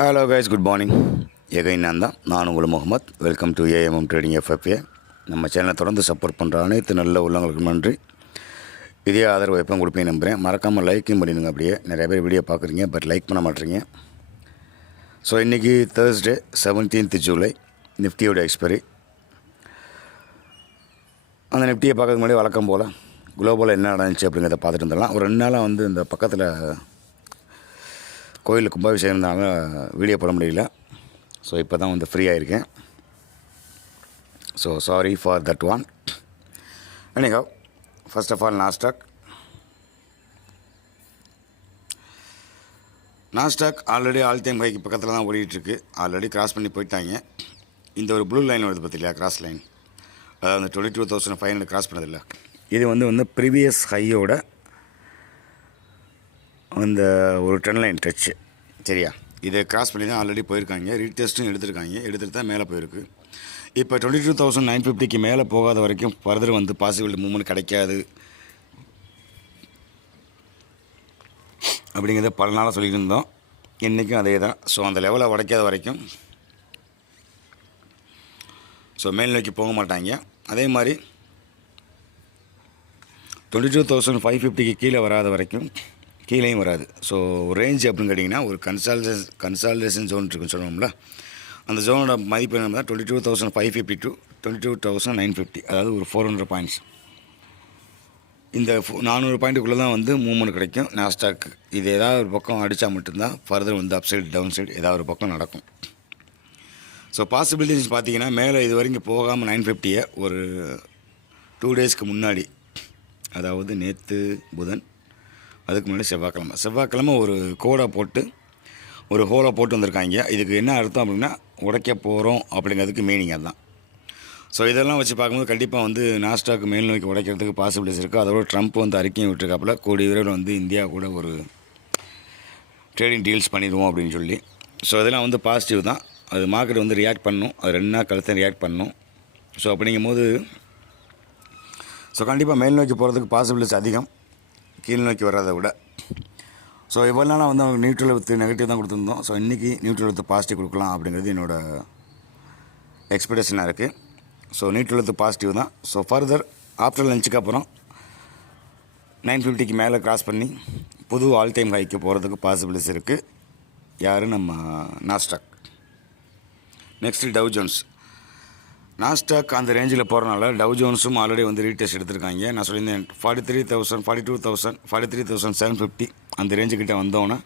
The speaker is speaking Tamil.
Hello guys good morning again நான் தான். நான் உங்கள் Mohammed. Welcome to AMM trading FFA நம்ம சேனலை தொடர்ந்து சப்போர்ட் பண்ணுற அனைத்து நல்ல உள்ளங்களுக்கு நன்றி. இதே ஆதரவு எப்போ கொடுப்பேன் நம்புகிறேன் மறக்காமல் லைக்கும் பண்ணிடுங்க அப்படியே. நிறைய பேர் வீடியோ பார்க்குறீங்க பட் லைக் பண்ண மாட்டேறீங்க ஸோ இன்றைக்கி தேர்ஸ்டே செவன்டீன்த் ஜூலை நிஃப்டியோட எக்ஸ்பைரி அந்த நிஃப்டியை பார்க்கறதுக்கு முன்னாடி வழக்கம் போல் குளோபலில் என்ன நடந்துச்சு அப்படிங்கிறத பார்த்துட்டு இருந்தலாம் ஒரு ரெண்டு நாளாக வந்து இந்த பக்கத்தில் கோயிலில் கும்பாபிஷேகம் இருந்தாங்க வீடியோ போட முடியல. ஸோ இப்போ தான் வந்து free ஆகிருக்கேன் so sorry for that one anyhow first of all Nasdaq Nasdaq already all time haiku பக்கத்தில் தான் ஓடிட்டுருக்கு ஆல்ரெடி கிராஸ் பண்ணி போயிட்டாங்க. இந்த ஒரு ப்ளூ லைன் வருது பார்த்திங்களா கிராஸ் லைன் அதாவது அந்த twenty two thousand five hundred cross பண்ணதில்ல. இது வந்து வந்து ப்ரீவியஸ் ஹையோட அந்த ஒரு டென் லைன் டச்சு சரியா? இதை கிராஸ் பண்ணி தான் ஆல்ரெடி போயிருக்காங்க. ரீடெஸ்ட்டும் எடுத்திருக்காங்க. எடுத்துகிட்டு தான் மேலே போயிருக்கு. இப்போ டுவெண்ட்டி டூ தௌசண்ட் நைன் ஃபிஃப்டிக்கு மேலே போகாத வரைக்கும் ஃபர்தர் வந்து பாசிபிலிட்டி மூவ்மெண்ட் கிடைக்காது. அப்படிங்கிறத பல நாளாக சொல்லிட்டு இருந்தோம். இன்றைக்கும் அதே தான். ஸோ அந்த லெவலை உடைக்காத வரைக்கும் ஸோ மேல் நோக்கி போக மாட்டாங்க. அதே மாதிரி டுவெண்ட்டி டூ தௌசண்ட் ஃபைவ் ஃபிஃப்டிக்கு கீழே வராத வரைக்கும் கீழேயும் வராது. ஸோ ரேஞ்ச் அப்படின்னு கேட்டிங்கன்னா ஒரு கன்சால்டேஷன் கன்சால்டேஷன் ஜோன் இருக்குன்னு சொல்லுவோம்ல. அந்த ஜோனோட மதிப்பு என்ன twenty two thousand five fifty to twenty two thousand nine fifty அதாவது ஒரு ஃபோர் ஹண்ட்ரட் பாயிண்ட்ஸ் இந்த ஃபோ- நானூறு பாயிண்ட்டுக்குள்ளே தான் வந்து மூவ்மெண்ட் கிடைக்கும். நாஸ்டாக் இது ஏதாவது ஒரு பக்கம் அடித்தா மட்டும்தான் ஃபர்தர் வந்து அப் சைடு டவுன் சைடு ஏதாவது ஒரு பக்கம் நடக்கும். ஸோ பாசிபிலிட்டிஸ் பார்த்தீங்கன்னா மேலே இது வரைக்கும் போகாமல் நைன் ஃபிஃப்டியை ஒரு டூ டேஸ்க்கு முன்னாடி அதாவது நேற்று புதன் அதுக்கு முன்னாடி செவ்வாய்க்கிழமை. செவ்வாய்க்கிழமை ஒரு கோடை போட்டு ஒரு ஹோலை போட்டு வந்திருக்காங்க. இதுக்கு என்ன அர்த்தம் அப்படின்னா உடைக்க போகிறோம் அப்படிங்கிறதுக்கு மீனிங் அதுதான். ஸோ இதெல்லாம் வச்சு பார்க்கும்போது கண்டிப்பாக வந்து நாஸ்டாக் மேல் நோக்கி உடைக்கிறதுக்கு பாசிபிலிட்டிஸ் இருக்குது அதோட ட்ரம்ப் வந்து அறிக்கையும் விட்டுருக்காப்புல. கூடிய விரைவில் வந்து இந்தியா கூட ஒரு ட்ரேடிங் டீல்ஸ் பண்ணிடுவோம் அப்படின்னு சொல்லி. ஸோ இதெல்லாம் வந்து பாசிட்டிவ் தான். அது மார்க்கெட் வந்து ரியாக்ட் பண்ணும். அது ரெண்டு நாள் கழுத்தை ரியாக்ட் பண்ணும். ஸோ அப்படிங்கும்போது ஸோ கண்டிப்பாக மேல் நோக்கி போகிறதுக்கு பாசிபிலிட்டிஸ் அதிகம். கீழ் நோக்கி வர்றதை விட. ஸோ இவ்வளோ நாளாக வந்து அவங்க நியூட்ரல் வித்து நெகட்டிவ் தான் கொடுத்துருந்தோம். ஸோ இன்றைக்கி நியூட்ரல் வித்து பாசிட்டிவ் கொடுக்கலாம் அப்படிங்கிறது என்னோடய எக்ஸ்பெக்டேஷனாக இருக்குது ஸோ நியூட்ரல் வித்து பாசிட்டிவ் தான். ஸோ ஃபர்தர் ஆஃப்டர் லஞ்சுக்கு அப்புறம் நைன் ஃபிஃப்டிக்கு மேலே க்ராஸ் பண்ணி புது ஆல் டைம் ஹைக்கு போகிறதுக்கு பாசிபிலிட்டிஸ் இருக்குது யார்? நம்ம Nasdaq next Dow Jones Nasdaq அந்த ரேஞ்சில் போகிறனால டவ் ஜோன்ஸும் ஆல்ரெடி வந்து ரீடெஸ்ட் எடுத்திருக்காங்க. நான் சொல்லியிருந்தேன் forty three thousand forty two thousand forty three thousand seven fifty அந்த ரேஞ்சுக்கிட்ட வந்தோன்னே